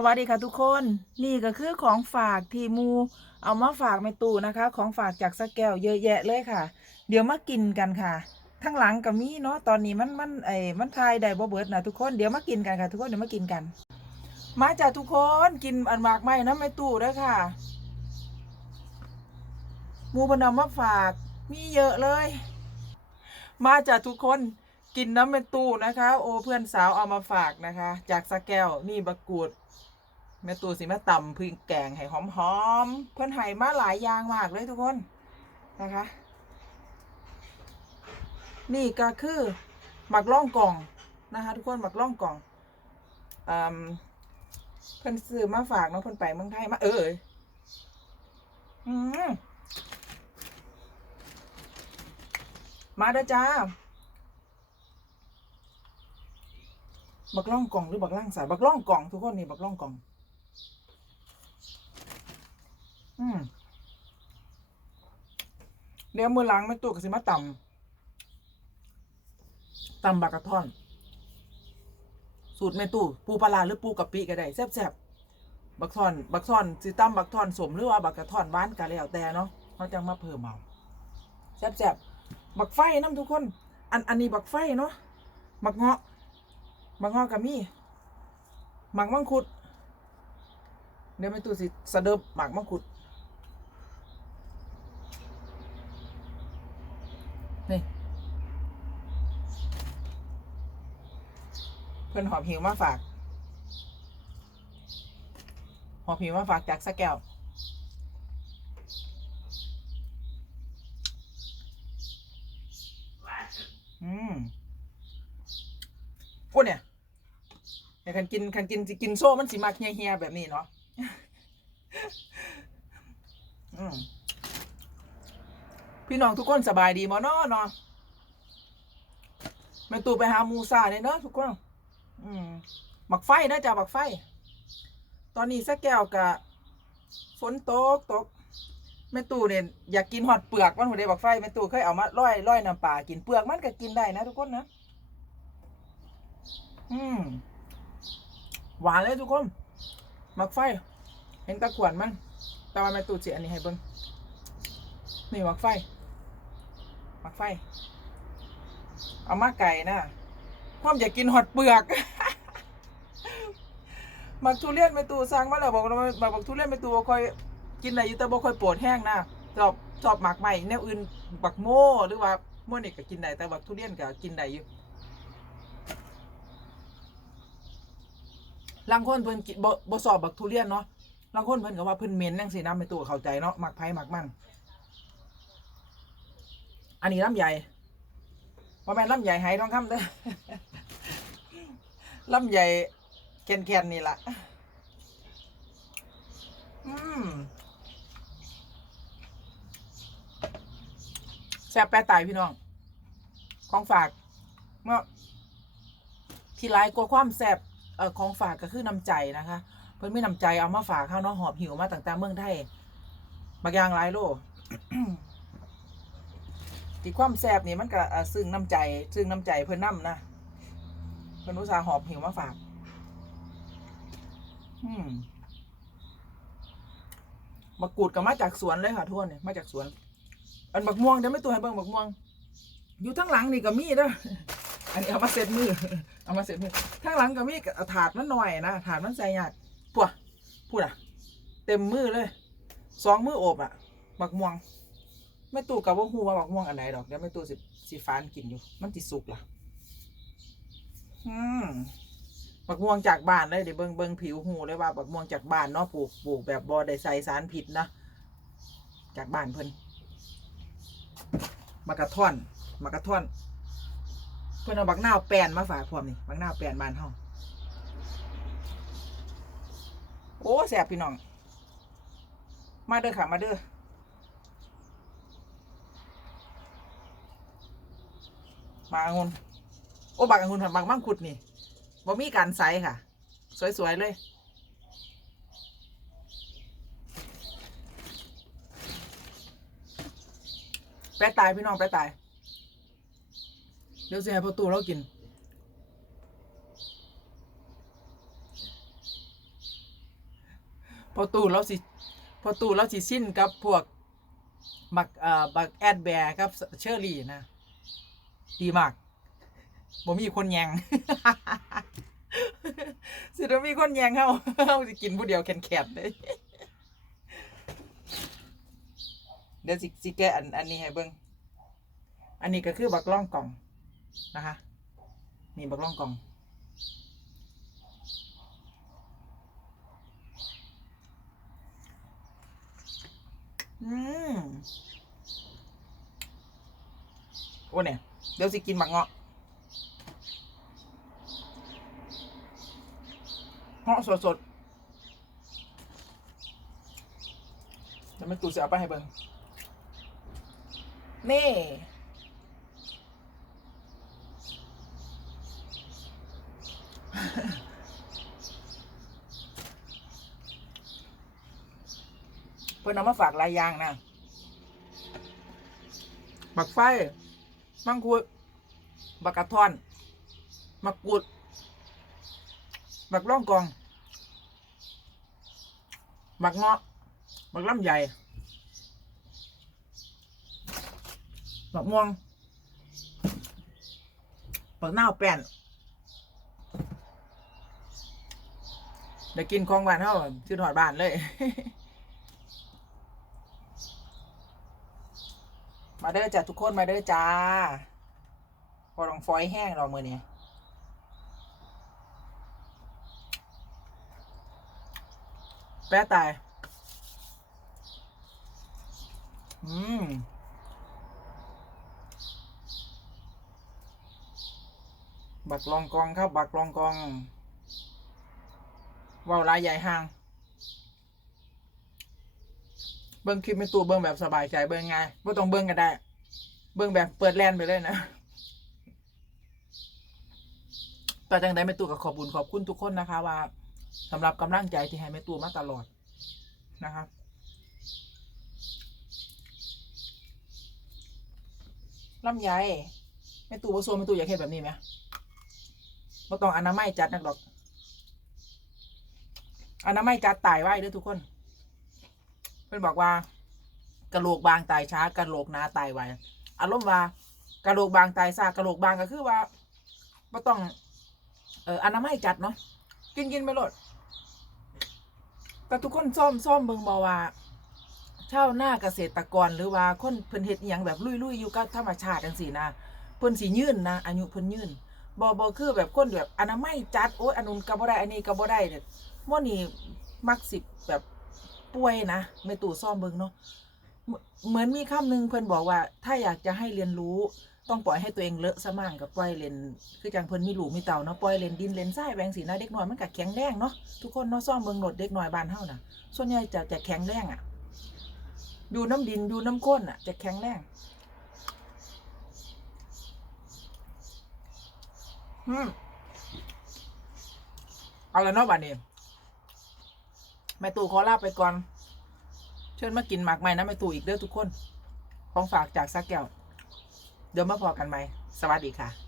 สวัสดีค่ะทุกคนนี่ก็คือของฝากที่มูเอามาฝากแม่ตู่นะคะ ของฝากจากสแก้วเยอะแยะเลยค่ะ เดี๋ยวมากินกันค่ะทั้งหลังก็มีเนาะตอนนี้มันมันไอ้มันทายได้บ่เบิดนะทุกคนเดี๋ยวมากินกันค่ะ ทุกคนเดี๋ยวมากินกัน มาจากทุกคนกินอันมากไหมนะแม่ตู่เด้อค่ะมูเพนเอามาฝากมีเยอะเลย มาจากทุกคนกินน้ำเป็นตู้นะคะ โอ้เพื่อนสาวเอามาฝากนะคะ จากสแก้วนี่บะกูด แม่ตู้สิมาตำพริกแกงให้หอมๆเพื่อนให้มาหลายอย่างมากเลยทุกคนนะคะ นี่ก็คือหมักล่องกล่องนะคะทุกคนหมักล่องกล่องอืมเพื่อนซื้อมาฝากเนาะเพื่อนไปเมืองไทยมาเอออืมมาเด้อจ้าบักล่องกล่องหรือบักล่างสายบักล่องกล่องทุกคนนี่บักล่องกล่อง อืมเดี๋ยวมือล้างไม่ตู้ก็สิมาต่ำต่ำบักกระท่อน สูตรแม่ตู้ปูปลาหรือปูกะปิก็ได้แซ่บๆบักท่อน บักท่อนสิตำบักท่อนสมหรือว่าบักกระท่อนหวานก็แล้วแต่เนาะเขาจะมาเพิ่มเอาแซ่บๆบักไฟน้ำทุกคน อันอันนี้บักไฟเนาะบักเงาะมังงอกกับมีหมักมังคุด เดี๋ยวไม่ตู้สิสะเดิบหมักมังคุด นี่เพื่อนหอบหิวมาฝาก หอบหิวมาฝากจากสแก้วอืมโอ้เนี่ยแต่คันกินคันกินกินโซ่มันสิมักเฮียๆแบบนี้เนาะ อืม พี่น้องทุกคนสบายดีบ่เนาะเนาะแม่ตู่ไปหาหมูซาเนี่ยเนาะทุกคน อืมบักไฟนะจ๊ะบักไฟ ตอนนี้สักแก้วกะฝนตกตกแม่ตู่เนี่ยอยากกินหอดเปลือกมันหัวเดบักไฟแม่ตู่เคยเอามาร้อยร้อยน้ำปลากินเปลือกมันก็กินได้นะทุกคนนะ อืมหวานเลยทุกคนหมักไฟ เห็นตะขวนมัน แต่ว่าแม่ตูดเสียอันนี้ให้เบิ้งนี่หมักไฟ มักไฟ เอามาไก่นะพ่อมอยากกินหอดเปลือกหมักทุเรียนแม่ตูสั่งมาแล้วบอกว่าหมักทุเรียนแม่ตูบ่ค่อยกินอะไรอยู่แต่บ่ค่อยปวดแห้งนะชอบชอบหมักใหม่แนวอื่นบักโม่หรือว่าโม่นี่ก็กินได้แต่บักทุเรียนก็กินได้อยู่ลางคนเพิ่นกินบ่บ่สอบบักทุเรียนเนาะลางคนเพิ่นก็ว่าเพิ่นเหม็นจังซี่นะไม่ตัวเข้าใจเนาะมักไผมักมัน อันนี้ลำใหญ่บ่แม่ลำใหญ่ไหทองคำเด้อลำใหญ่แก่นๆนี่ล่ะอืมแซ่บแปรตายพี่น้อง ของฝากเมื่อที่ร้ายกลัวความแซ่บเอ่อของฝากก็คือน้ำใจนะคะ เพิ่นไมีน้ำใจเอามาฝากเขาเนาะหอบหิวมาต่างๆเมืองไทยบางอย่างหลายโล ที่ความแซบนี่มันก็ซึ่งน้ำใจ ซึ่งน้ำใจเพิ่นนํนะเพิ่นอุตส่าห์หอบหิวมาฝาก อืมบักกูดก็มาจากสวนเลยค่ะทุกคนเนี่ยมาจากสวน อันบักม่วงเดี๋ยวไม่ตัวให้เบิ่งบักม่วง อยู่ทั้งหลังนี่ก็มีเด้ออันนี้เอามาเซ็ตมือ เอามาเซ็ตมือข้งหลังก็มีถาดมันหน่อยนะถาดมันใส่ยากปัวพูดอะ เต็มมือเลยสองมือโอบอะบักม่วง ไม่ตู่กับว่าฮูว่าบักม่วงอันไหนดอกเดี๋ยวไม่ตู่สิสิฟานกินอยู่ มันติสุกล่ะอืมบักม่วงจากบ้านเลยเดี๋ยวเบิ่งเบิ่งผิวหูเลยว่าบักม่วงจากบ้านเนาะปลูกปลูกแบบบ่ได้ใส่สารพิษนะจากบ้านเพิ่นมากระท่อนมากระท่อน เพื่อนเอาบักหน้าแปนมาฝากพร้อมนี่บักหน้าแปนบ้านเฮาโอ้แสบพี่น้อง มาเด้อค่ะมาเด้อ มาองุ่นโอ้บักองุ่นผัดบักมังคุดนี่บ่มีการใสค่ะ สวย ๆ เลย แปะตายพี่น้องแปะตาย เดี๋ยวสิให้พ่อตู่เรากินพอตู่เราสิพอตู่เราสิสิ้นกับพวกบักเอ่อบักแอดแบร์กับเชอรี่นะ ดีมากบ่มีคนแยงสิบ่มีคนแยงเฮาเฮาสิกินผู้เดียวแข็งๆเลยเดี๋ยวสิสิแกอันอันนี้ให้เบิ่งอันนี้ก็คือบักล่องกล่องนะคะนี่บักล่องกล่อง อืมโอ้เนี่ย เดี๋ยวสิกินหมักเงาะเงาะสดๆจะไม่ตูเสียเอาไปให้เบิ่งนี่เพื่อนเอามาฝากลายยางนะบักไฟ มังคุดบักกะท่อนมักกุดบักล่องกองบักเงาะบักลำใหญ่บักม่วงบักเน่าแป้นเดี๋ยวกินของหวานเท่าชื่อหอดบ้านเลย มาเด้อจ้ะทุกคนมาเด้อจ้าพอลองฟอยแห้งเรามือเนี่ยแปะตาย อืมบักลองกองครับ บักลองกองว่าวลายใหญ่ห่าง เบิ้งคลิปเป็นตัวเบิ้งแบบสบายใจเบิ้งไงไม่ต้องเบิ้งก็ได้ เบิ้งแบบเปิดแลนไปเลยนะต่จังใดแม่ตู่ก็ขอบคุญขอบคุณทุกคนนะคะ ว่าสำหรับกำลังใจที่ให้แม่ตู่มาตลอดนะครับลำไยแม่ตู่บ่โซนแม่ตู่อยากเห็นแบบนี้ไหมบ่ต้องอนามัยจัดนักดอกอนามัยจัดตายไว้เด้อทุกคน เพื่อนบอกว่ากระโหลกบางตายช้ากระโหลกหนาตายไวอารมณ์ว่ากระโหลกบางตายซากระโหลกบางก็คือว่าไม่ต้อง เอ่ออนามัยจัดเนาะกินกินไปโลดแต่ทุกคนซ่อมซ่อมเบิงบอว่าเช่าหน้าเกษตรกรหรือว่าคนเพิ่นเฮ็ดอหยังแบบลุยๆอยู่กับธรรมชาติจังซี่นะเพิ่นสิยืนนะอายุเพิ่นยื่นบ่บ่คือแบบคนแบบอนามัยจัดโอ้ยอนนู้นก็บ่ได้อันนี้ก็บ่ได้เนี่ยม่อนี่มักสิบแบบ ป่วยนะไม่ตู่ซ่อมเบิงเนาะเหมือนมีคำหนึ่งเพิ่อนบอกว่า ถ้าอยากจะให้เรียนรู้ ต้องปล่อยให้ตัวเองเลอะซะมั่งกับปล่อยเลนคือจังเพิ่นมีหลูมีเต่าเนาะปล่อยเลนดินเลนทรายแบงสีนะเด็กน้อยมันก็แข็งแรงเนาะทุกคนเนาะซ่อมเบิงหลดเด็กน้อยบ้านเฮาน่ะ ส่วนใหญ่จะจะแข็งแรงอะดูน้ำดินดูน้ำก้นอะ จะแข็งแรงอืมเอาละเนาะบัดนี้ แม่ตู่ขอลาไปก่อน เชิญมากินหมากใหม่นะแม่ตู่อีกเด้อทุกคน ของฝากจากซักแก้ว เดี๋ยวมาพอกันใหม่ สวัสดีค่ะ